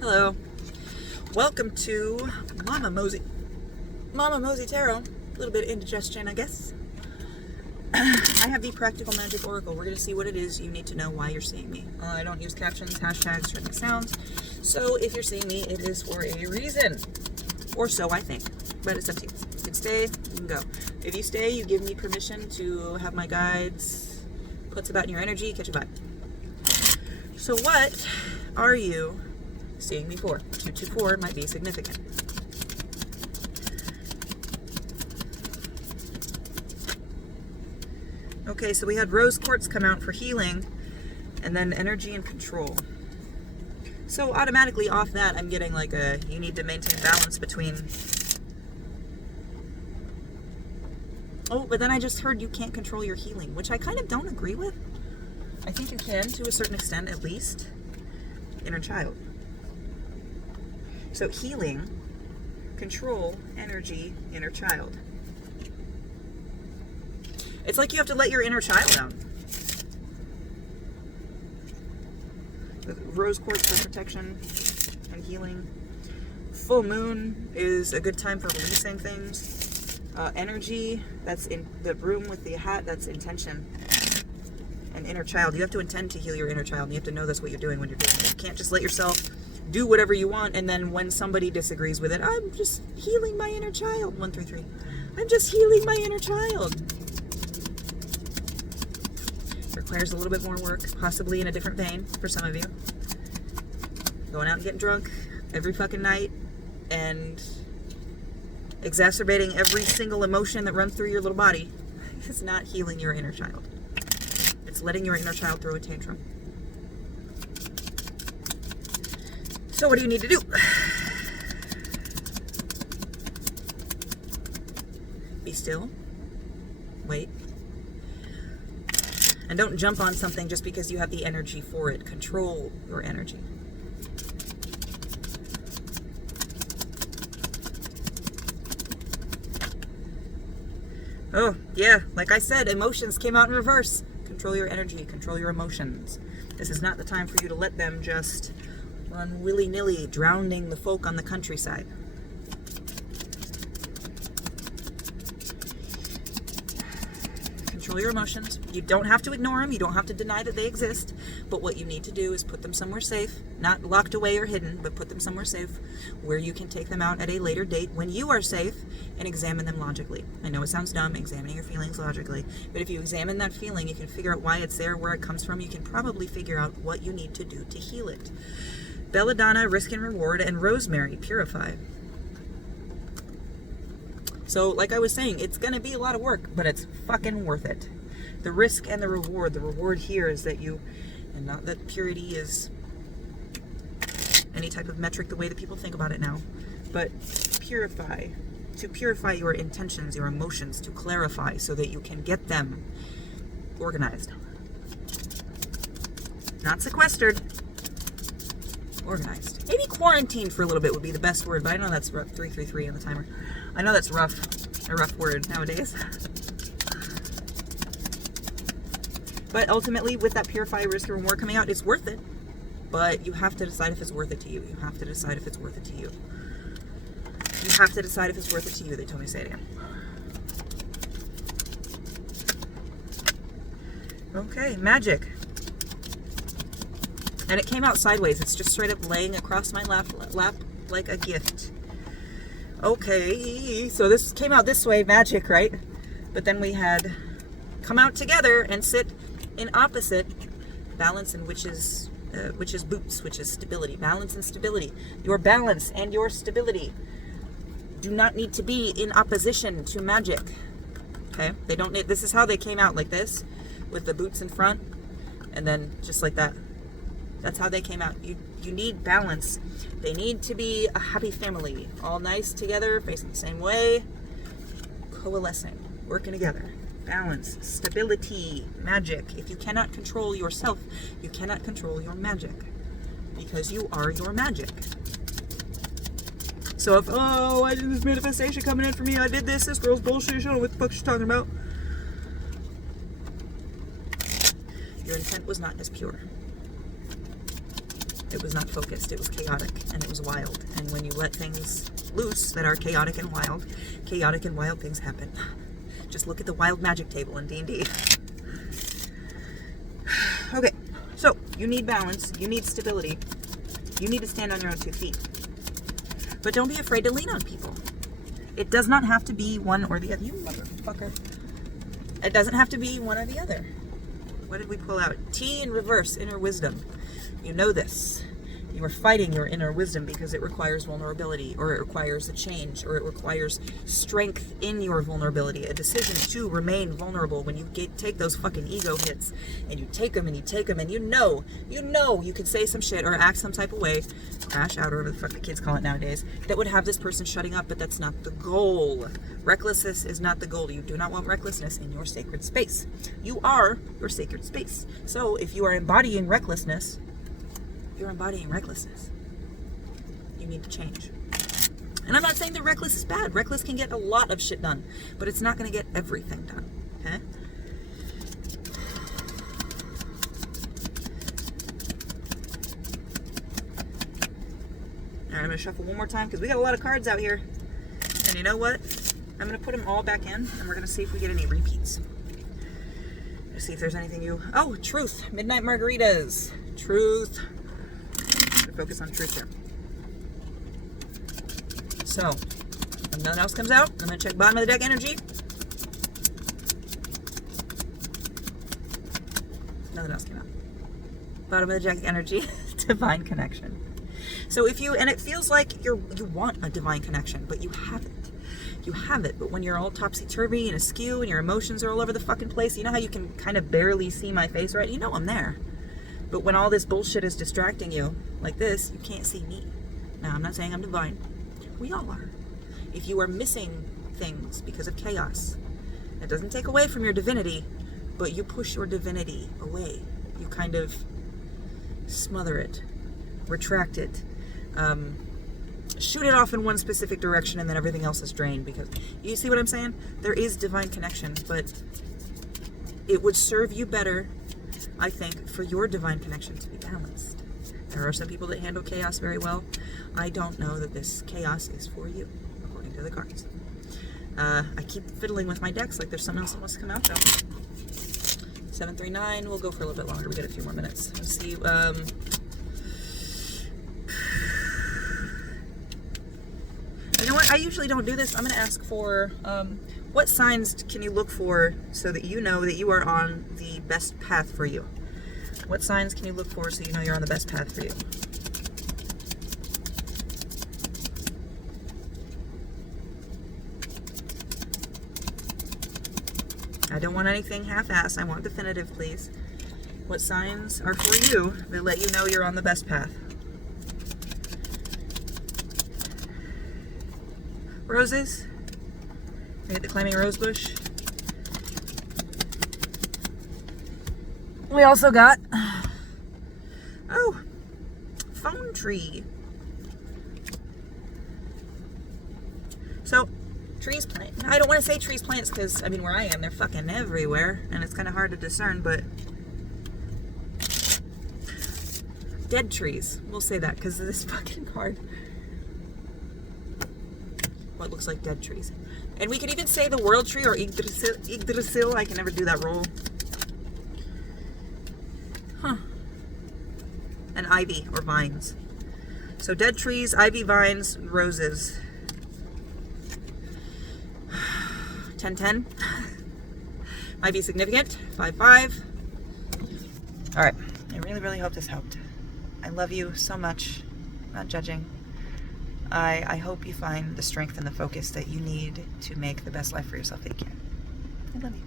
Hello. Welcome to Mama Mosey Tarot. A little bit of indigestion, I guess. I have the Practical Magic Oracle. We're going to see what it is you need to know why you're seeing me. I don't use captions, hashtags, or sounds. So if you're seeing me, it is for a reason. Or so I think. But it's up to you. You can stay, you can go. If you stay, you give me permission to have my guides put about in your energy, catch a vibe. So what are you seeing me for? 224 might be significant. Okay, so we had rose quartz come out for healing, and then energy and control. So automatically off that, I'm getting like you need to maintain balance between. Oh, but then I just heard you can't control your healing, which I kind of don't agree with. I think you can, to a certain extent at least. Inner child. So healing, control, energy, inner child. It's like you have to let your inner child out. The rose quartz for protection and healing. Full moon is a good time for releasing things. Energy, that's in the room with the hat, that's intention. And inner child, you have to intend to heal your inner child. And you have to know that's what you're doing when you're doing it. You can't just let yourself do whatever you want, and then when somebody disagrees with it, I'm just healing my inner child. 133. I'm just healing my inner child. Requires a little bit more work, possibly in a different vein for some of you. Going out and getting drunk every fucking night and exacerbating every single emotion that runs through your little body is not healing your inner child. It's letting your inner child throw a tantrum. So what do you need to do? Be still. Wait. And don't jump on something just because you have the energy for it. Control your energy. Oh, yeah, like I said, emotions came out in reverse. Control your energy, control your emotions. This is not the time for you to let them just run willy-nilly, drowning the folk on the countryside. Control your emotions. You don't have to ignore them. You don't have to deny that they exist. But what you need to do is put them somewhere safe, not locked away or hidden, but put them somewhere safe where you can take them out at a later date when you are safe and examine them logically. I know it sounds dumb, examining your feelings logically, but if you examine that feeling, you can figure out why it's there, where it comes from. You can probably figure out what you need to do to heal it. Belladonna, Risk and Reward, and Rosemary, Purify. So, like I was saying, it's going to be a lot of work, but it's fucking worth it. The risk and the reward here is that you, and not that purity is any type of metric the way that people think about it now, but purify. To purify your intentions, your emotions, to clarify so that you can get them organized. Not sequestered. Organized. Maybe quarantined for a little bit would be the best word, but I know that's rough. 333 on the timer. I know that's rough. A rough word nowadays. But ultimately, with that Purify, Risk, and Reward coming out, it's worth it. But you have to decide if it's worth it to you. You have to decide if it's worth it to you. You have to decide if it's worth it to you. They told me to say it again. Okay, magic. And it came out sideways. It's just straight up laying across my lap like a gift. Okay, so this came out this way, magic, right? But then we had come out together and sit in opposite. Balance and witches boots, which is stability. Balance and stability. Your balance and your stability do not need to be in opposition to magic. Okay? They don't need, this is how they came out, like this, with the boots in front, and then just like that. That's how they came out. You need balance. They need to be a happy family. All nice together, facing the same way, coalescing, working together. Balance, stability, magic. If you cannot control yourself, you cannot control your magic. Because you are your magic. So if, oh, I did this manifestation coming in for me, I did this girl's bullshit, I don't know what the fuck she's talking about. Your intent was not as pure. It was not focused. It was chaotic and it was wild. And when you let things loose that are chaotic and wild things happen. Just look at the wild magic table in D&D. Okay, so you need balance. You need stability. You need to stand on your own 2 feet. But don't be afraid to lean on people. It does not have to be one or the other. You motherfucker. It doesn't have to be one or the other. What did we pull out? T in reverse, inner wisdom. You know this. You are fighting your inner wisdom because it requires vulnerability, or it requires a change, or it requires strength in your vulnerability, a decision to remain vulnerable when you take those fucking ego hits, and you take them, and you know you could say some shit or act some type of way, crash out, or whatever the fuck the kids call it nowadays, that would have this person shutting up, but that's not the goal. Recklessness is not the goal. You do not want recklessness in your sacred space. You are your sacred space. So if you are embodying recklessness, you're embodying recklessness. You need to change. And I'm not saying that reckless is bad. Reckless can get a lot of shit done, but it's not going to get everything done. Okay? All right, I'm going to shuffle one more time because we got a lot of cards out here. And you know what? I'm going to put them all back in, and we're going to see if we get any repeats. Let's see if there's anything you... Oh, truth. Midnight margaritas. Truth. Focus on truth here. So, if nothing else comes out, I'm going to check bottom of the deck energy. Nothing else came out. Bottom of the deck energy, divine connection. So if you, and it feels like you want a divine connection, but you haven't. You have it, but when you're all topsy-turvy and askew and your emotions are all over the fucking place, you know how you can kind of barely see my face, right? You know I'm there. But when all this bullshit is distracting you, like this, you can't see me. Now, I'm not saying I'm divine. We all are. If you are missing things because of chaos, it doesn't take away from your divinity, but you push your divinity away. You kind of smother it, retract it, shoot it off in one specific direction, and then everything else is drained. Because, you see what I'm saying? There is divine connection, but it would serve you better, I think, for your divine connection to be balanced. There are some people that handle chaos very well. I don't know that this chaos is for you, according to the cards. I keep fiddling with my decks like there's something else that wants to come out, though. 739, we'll go for a little bit longer. We got a few more minutes. Let's see. You know what? I usually don't do this. I'm going to ask for... what signs can you look for so that you know that you are on the best path for you? What signs can you look for so you know you're on the best path for you? I don't want anything half-assed. I want definitive, please. What signs are for you that let you know you're on the best path? Roses. We get the climbing rose bush. We also got, oh, phone tree. So, trees, plant. I don't want to say trees, plants, because, I mean, where I am, they're fucking everywhere, and it's kind of hard to discern, but dead trees. We'll say that, because of this fucking card. What looks like dead trees. And we could even say the world tree or Yggdrasil. I can never do that roll. Huh. And ivy or vines. So dead trees, ivy, vines, roses. 10-10. Might be significant. 5-5. All right. I really, really hope this helped. I love you so much. I'm not judging. I hope you find the strength and the focus that you need to make the best life for yourself that you can. I love you.